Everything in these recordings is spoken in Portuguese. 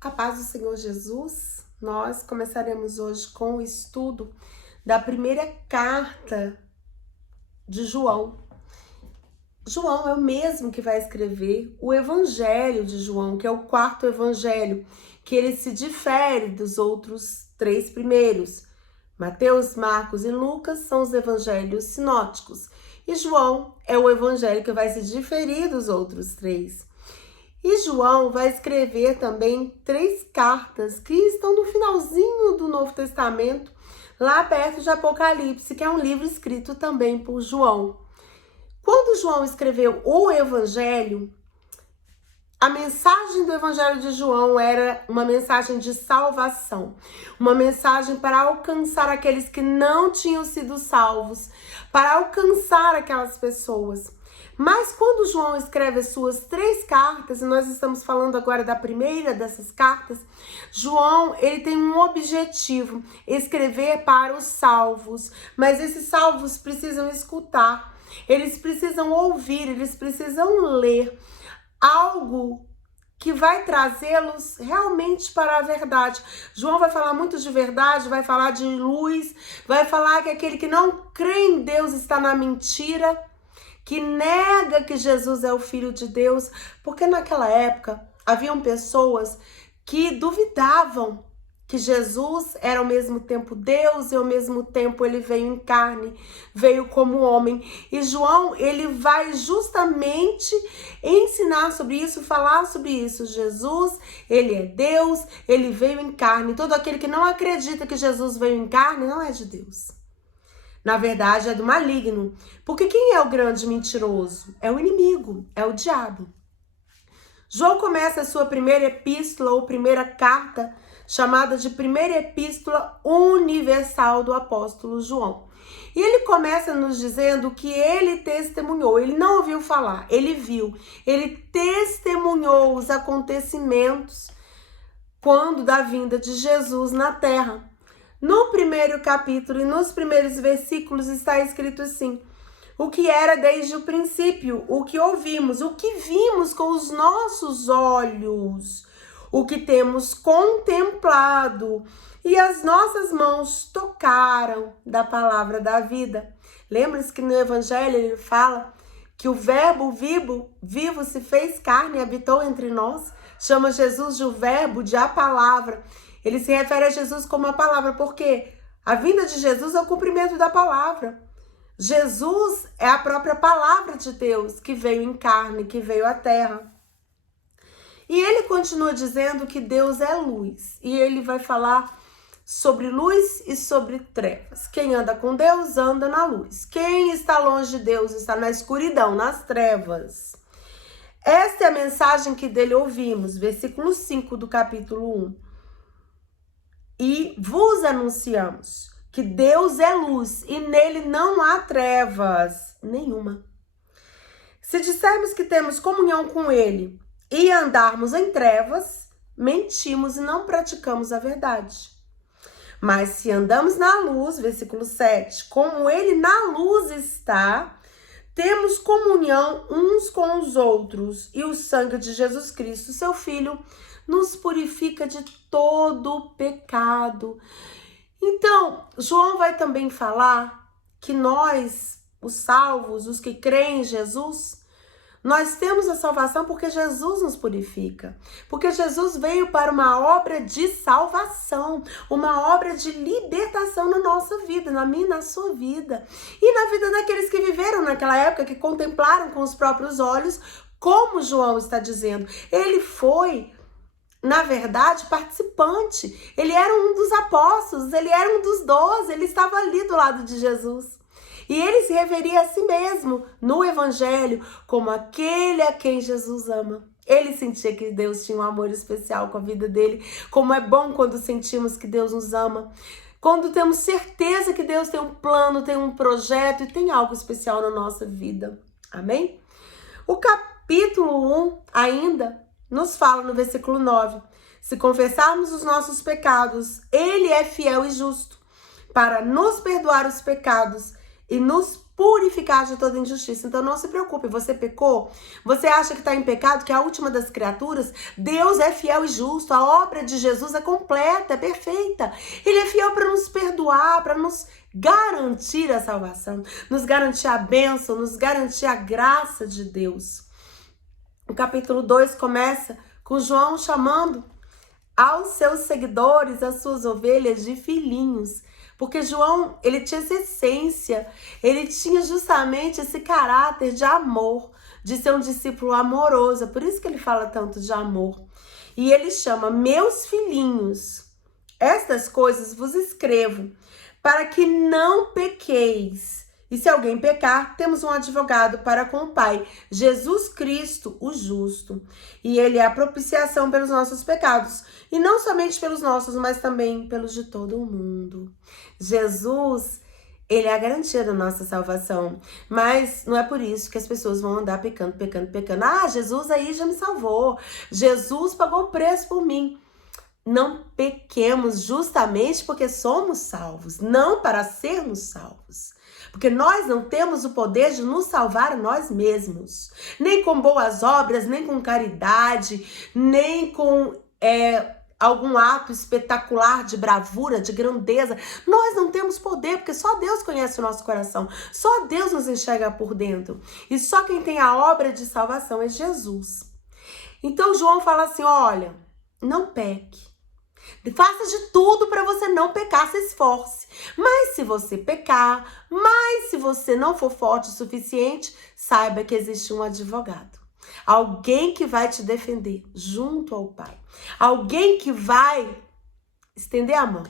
A paz do Senhor Jesus, nós começaremos hoje com o estudo da primeira carta de João. João é o mesmo que vai escrever o Evangelho de João, que é o quarto evangelho, que ele se difere dos outros três primeiros. Mateus, Marcos e Lucas são os evangelhos sinóticos, e João é o evangelho que vai se diferir dos outros três. E João vai escrever também 3 cartas que estão no finalzinho do Novo Testamento, lá perto de Apocalipse, que é um livro escrito também por João. Quando João escreveu o Evangelho, a mensagem do Evangelho de João era uma mensagem de salvação, uma mensagem para alcançar aqueles que não tinham sido salvos, para alcançar aquelas pessoas. Mas quando João escreve as suas 3 cartas, e nós estamos falando agora da primeira dessas cartas, João, ele tem um objetivo, escrever para os salvos, mas esses salvos precisam escutar, eles precisam ouvir, eles precisam ler algo que vai trazê-los realmente para a verdade. João vai falar muito de verdade, vai falar de luz, vai falar que aquele que não crê em Deus está na mentira, que nega que Jesus é o Filho de Deus, porque naquela época haviam pessoas que duvidavam que Jesus era ao mesmo tempo Deus e ao mesmo tempo ele veio em carne, veio como homem. E João, ele vai justamente ensinar sobre isso, falar sobre isso. Jesus, ele é Deus, ele veio em carne. Todo aquele que não acredita que Jesus veio em carne não é de Deus. Na verdade, é do maligno. Porque quem é o grande mentiroso? É o inimigo, é o diabo. João começa a sua primeira epístola ou primeira carta, chamada de primeira epístola universal do apóstolo João. E ele começa nos dizendo que ele testemunhou, ele não ouviu falar, ele viu, ele testemunhou os acontecimentos quando da vinda de Jesus na terra. No primeiro capítulo e nos primeiros versículos está escrito assim: o que era desde o princípio, o que ouvimos, o que vimos com os nossos olhos, o que temos contemplado e as nossas mãos tocaram da palavra da vida. Lembra-se que no Evangelho ele fala que o verbo vivo se fez carne e habitou entre nós? Chama Jesus de o verbo, de a palavra. Ele se refere a Jesus como a palavra, porque a vinda de Jesus é o cumprimento da palavra. Jesus é a própria palavra de Deus que veio em carne, que veio à terra. E ele continua dizendo que Deus é luz. E ele vai falar sobre luz e sobre trevas. Quem anda com Deus anda na luz. Quem está longe de Deus está na escuridão, nas trevas. Esta é a mensagem que dele ouvimos, versículo 5 do capítulo 1. E vos anunciamos que Deus é luz e nele não há trevas nenhuma. Se dissermos que temos comunhão com ele e andarmos em trevas, mentimos e não praticamos a verdade. Mas se andamos na luz, versículo 7, como ele na luz está, temos comunhão uns com os outros, e o sangue de Jesus Cristo, seu Filho, nos purifica de todo pecado. Então, João vai também falar que nós, os salvos, os que creem em Jesus, nós temos a salvação porque Jesus nos purifica. Porque Jesus veio para uma obra de salvação, uma obra de libertação na nossa vida, na minha e na sua vida. E na vida daqueles que viveram naquela época, que contemplaram com os próprios olhos, como João está dizendo. Ele foi, na verdade, participante. Ele era um dos apóstolos, ele era um dos 12, ele estava ali do lado de Jesus. E ele se referia a si mesmo no Evangelho como aquele a quem Jesus ama. Ele sentia que Deus tinha um amor especial com a vida dele. Como é bom quando sentimos que Deus nos ama. Quando temos certeza que Deus tem um plano, tem um projeto e tem algo especial na nossa vida. Amém? O capítulo 1 ainda nos fala no versículo 9. Se confessarmos os nossos pecados, ele é fiel e justo para nos perdoar os pecados e nos purificar de toda injustiça. Então não se preocupe, você pecou? Você acha que está em pecado, que é a última das criaturas? Deus é fiel e justo, a obra de Jesus é completa, é perfeita. Ele é fiel para nos perdoar, para nos garantir a salvação, nos garantir a bênção, nos garantir a graça de Deus. O capítulo 2 começa com João chamando aos seus seguidores, as suas ovelhas, de filhinhos. Porque João, ele tinha essa essência, ele tinha justamente esse caráter de amor, de ser um discípulo amoroso. É por isso que ele fala tanto de amor. E ele chama meus filhinhos. Estas coisas vos escrevo, para que não pequeis. E se alguém pecar, temos um advogado para com o Pai, Jesus Cristo, o justo. E ele é a propiciação pelos nossos pecados. E não somente pelos nossos, mas também pelos de todo o mundo. Jesus, ele é a garantia da nossa salvação. Mas não é por isso que as pessoas vão andar pecando. Ah, Jesus aí já me salvou. Jesus pagou o preço por mim. Não pequemos justamente porque somos salvos, não para sermos salvos. Porque nós não temos o poder de nos salvar a nós mesmos. Nem com boas obras, nem com caridade, nem com algum ato espetacular de bravura, de grandeza. Nós não temos poder, porque só Deus conhece o nosso coração. Só Deus nos enxerga por dentro. E só quem tem a obra de salvação é Jesus. Então João fala assim, olha, não peque. Faça de tudo para você não pecar, se esforce. Mas se você pecar, se você não for forte o suficiente, saiba que existe um advogado. Alguém que vai te defender junto ao Pai. Alguém que vai estender a mão,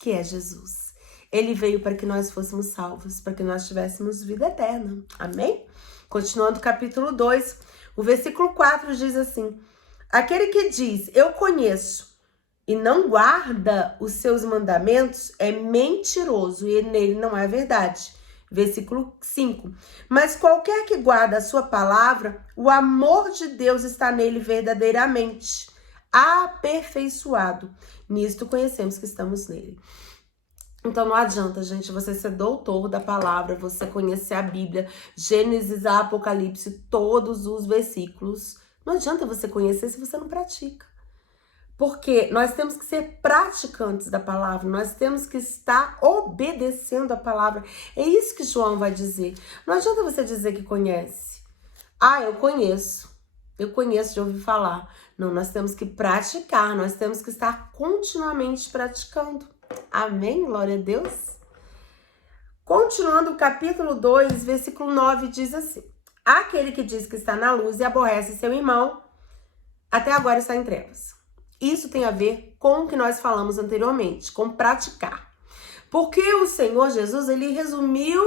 que é Jesus. Ele veio para que nós fôssemos salvos, para que nós tivéssemos vida eterna. Amém? Continuando o capítulo 2, o versículo 4 diz assim: aquele que diz, eu conheço, e não guarda os seus mandamentos, é mentiroso, e nele não é verdade. Versículo 5. Mas qualquer que guarda a sua palavra, o amor de Deus está nele verdadeiramente, aperfeiçoado. Nisto conhecemos que estamos nele. Então não adianta, gente, você ser doutor da palavra, você conhecer a Bíblia, Gênesis a Apocalipse, todos os versículos. Não adianta você conhecer se você não pratica. Porque nós temos que ser praticantes da palavra, nós temos que estar obedecendo a palavra. É isso que João vai dizer. Não adianta você dizer que conhece. Ah, eu conheço de ouvir falar. Não, nós temos que praticar, nós temos que estar continuamente praticando. Amém? Glória a Deus. Continuando o capítulo 2, versículo 9, diz assim: aquele que diz que está na luz e aborrece seu irmão, até agora está em trevas. Isso tem a ver com o que nós falamos anteriormente, com praticar. Porque o Senhor Jesus, ele resumiu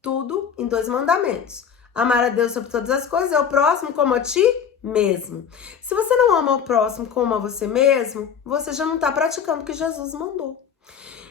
tudo em 2 mandamentos. Amar a Deus sobre todas as coisas e ao próximo como a ti mesmo. Se você não ama o próximo como a você mesmo, você já não está praticando o que Jesus mandou.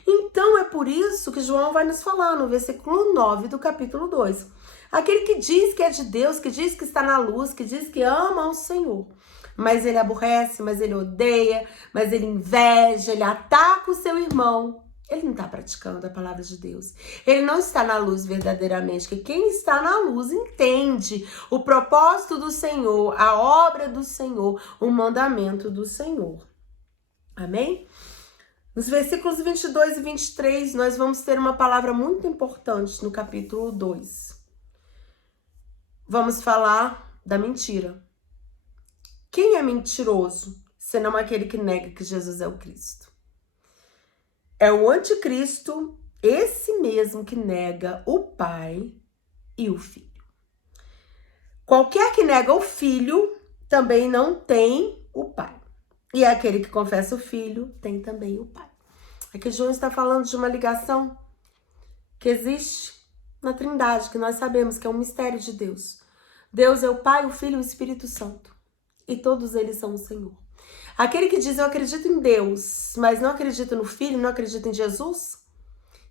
Então é por isso que João vai nos falar no versículo 9 do capítulo 2. Aquele que diz que é de Deus, que diz que está na luz, que diz que ama o Senhor, mas ele aborrece, mas ele odeia, mas ele inveja, ele ataca o seu irmão. Ele não está praticando a palavra de Deus. Ele não está na luz verdadeiramente. Porque quem está na luz entende o propósito do Senhor, a obra do Senhor, o mandamento do Senhor. Amém? Nos versículos 22 e 23, nós vamos ter uma palavra muito importante no capítulo 2. Vamos falar da mentira. Quem é mentiroso, senão aquele que nega que Jesus é o Cristo? É o anticristo, esse mesmo que nega o Pai e o Filho. Qualquer que nega o Filho também não tem o Pai. E aquele que confessa o Filho tem também o Pai. Aqui João está falando de uma ligação que existe na Trindade, que nós sabemos que é um mistério de Deus. Deus é o Pai, o Filho e o Espírito Santo. E todos eles são o Senhor. Aquele que diz, eu acredito em Deus, mas não acredita no Filho, não acredita em Jesus,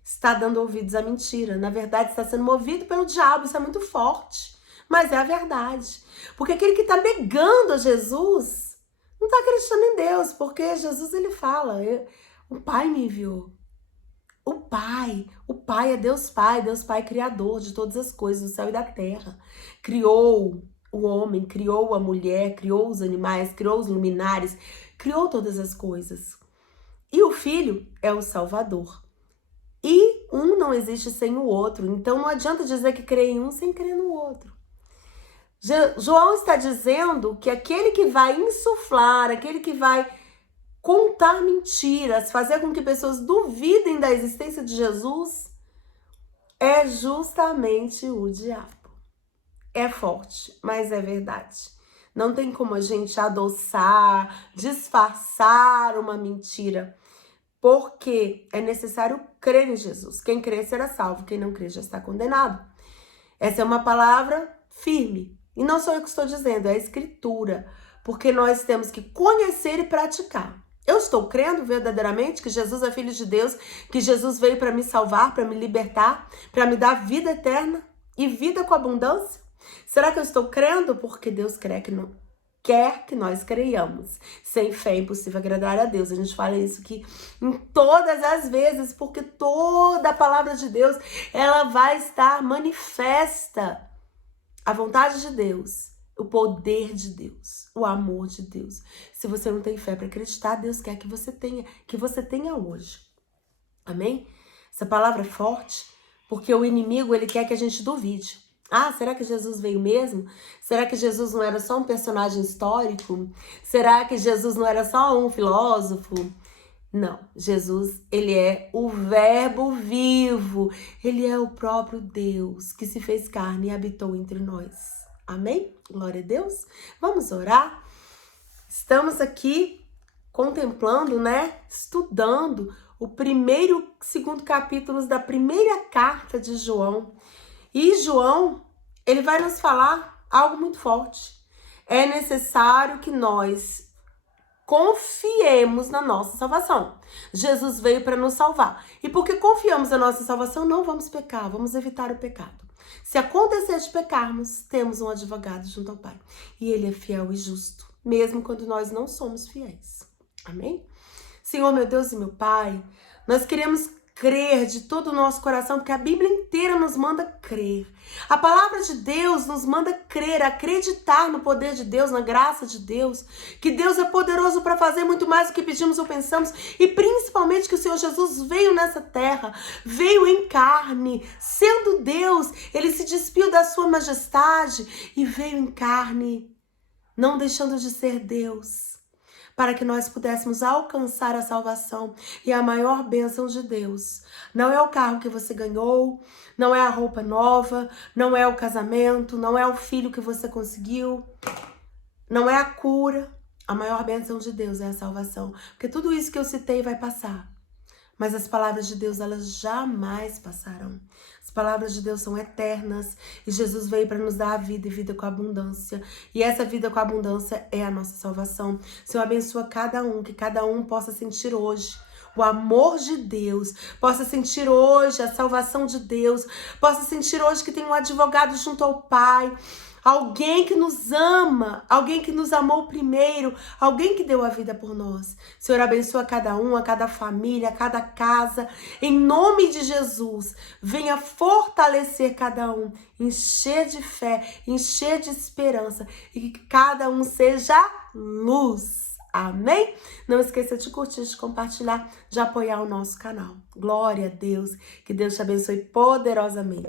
está dando ouvidos à mentira. Na verdade, está sendo movido pelo diabo. Isso é muito forte, mas é a verdade. Porque aquele que está negando a Jesus não está acreditando em Deus, porque Jesus, ele fala, o Pai me enviou. O Pai é Deus Pai criador de todas as coisas do céu e da terra. Criou o homem, criou a mulher, criou os animais, criou os luminares, criou todas as coisas. E o Filho é o Salvador. E um não existe sem o outro. Então não adianta dizer que crê em um sem crer no outro. João está dizendo que aquele que vai insuflar, aquele que vai contar mentiras, fazer com que pessoas duvidem da existência de Jesus, é justamente o diabo. É forte, mas é verdade. Não tem como a gente adoçar, disfarçar uma mentira, porque é necessário crer em Jesus. Quem crer será salvo, quem não crer já está condenado. Essa é uma palavra firme. E não sou eu que estou dizendo, é a Escritura, porque nós temos que conhecer e praticar. Eu estou crendo verdadeiramente que Jesus é Filho de Deus, que Jesus veio para me salvar, para me libertar, para me dar vida eterna e vida com abundância? Será que eu estou crendo? Porque Deus quer que nós creiamos. Sem fé é impossível agradar a Deus. A gente fala isso aqui em todas as vezes, porque toda a palavra de Deus, ela vai estar manifesta. A vontade de Deus, o poder de Deus, o amor de Deus. Se você não tem fé para acreditar, Deus quer que você tenha hoje. Amém? Essa palavra é forte, porque o inimigo, ele quer que a gente duvide. Ah, será que Jesus veio mesmo? Será que Jesus não era só um personagem histórico? Será que Jesus não era só um filósofo? Não, Jesus, ele é o verbo vivo, ele é o próprio Deus que se fez carne e habitou entre nós. Amém? Glória a Deus. Vamos orar? Estamos aqui contemplando, estudando o primeiro e segundo capítulos da primeira carta de João. E João, ele vai nos falar algo muito forte. É necessário que nós confiemos na nossa salvação. Jesus veio para nos salvar. E porque confiamos na nossa salvação, não vamos pecar, vamos evitar o pecado. Se acontecer de pecarmos, temos um advogado junto ao Pai. E ele é fiel e justo, mesmo quando nós não somos fiéis. Amém? Senhor, meu Deus e meu Pai, nós queremos crer de todo o nosso coração, porque a Bíblia inteira nos manda crer. A palavra de Deus nos manda crer, acreditar no poder de Deus, na graça de Deus, que Deus é poderoso para fazer muito mais do que pedimos ou pensamos, e principalmente que o Senhor Jesus veio nessa terra, veio em carne, sendo Deus, ele se despiu da sua majestade e veio em carne, não deixando de ser Deus, para que nós pudéssemos alcançar a salvação e a maior bênção de Deus. Não é o carro que você ganhou, não é a roupa nova, não é o casamento, não é o filho que você conseguiu, não é a cura. A maior bênção de Deus é a salvação, porque tudo isso que eu citei vai passar. Mas as palavras de Deus, elas jamais passarão. As palavras de Deus são eternas e Jesus veio para nos dar a vida e vida com abundância. E essa vida com abundância é a nossa salvação. Senhor, abençoa cada um, que cada um possa sentir hoje o amor de Deus, possa sentir hoje a salvação de Deus, possa sentir hoje que tem um advogado junto ao Pai, alguém que nos ama, alguém que nos amou primeiro, alguém que deu a vida por nós. Senhor, abençoa cada um, a cada família, a cada casa. Em nome de Jesus, venha fortalecer cada um, encher de fé, encher de esperança e que cada um seja luz. Amém? Não esqueça de curtir, de compartilhar, de apoiar o nosso canal. Glória a Deus. Que Deus te abençoe poderosamente.